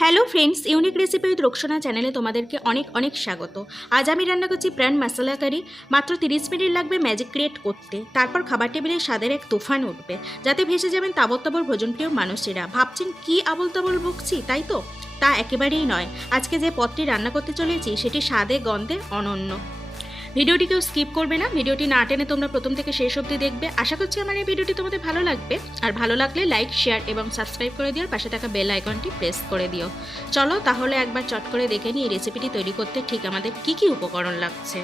Hello friends, unique recipe with Roksona চ্যানেলে তোমাদেরকে অনেক অনেক স্বাগত। আজ আমি রান্না করছি প্রাণ মশলা কারি, মাত্র তিরিশ মিনিট লাগবে ম্যাজিক ক্রিয়েট করতে। তারপর খাবার টেবিলে স্বাদের এক তুফান উঠবে, যাতে ভেসে যাবেন তাবর তাবর ভোজনপ্রিয় মানুষেরা। ভাবছেন কি আবল তাবল বকছি, তাই তো? তা একেবারেই নয়। আজকে যে পদটি রান্না করতে চলেছি, সেটি স্বাদে, গন্ধে অনন্য। ভিডিওটি কেউ স্কিপ করবে না, ভিডিওটি না টেনে তোমরা প্রথম থেকে শেষ অব্দি দেখবে। আশা করছি আমার এই ভিডিওটি তোমাদের ভালো লাগবে। আর ভালো লাগলে লাইক, শেয়ার এবং সাবস্ক্রাইব করে দিও পাশে থাকা বেল আইকনটি প্রেস করে দিও। চলো তাহলে একবার চট করে দেখে নিই এই রেসিপিটি তৈরি করতে ঠিক আমাদের কি কি উপকরণ লাগছে।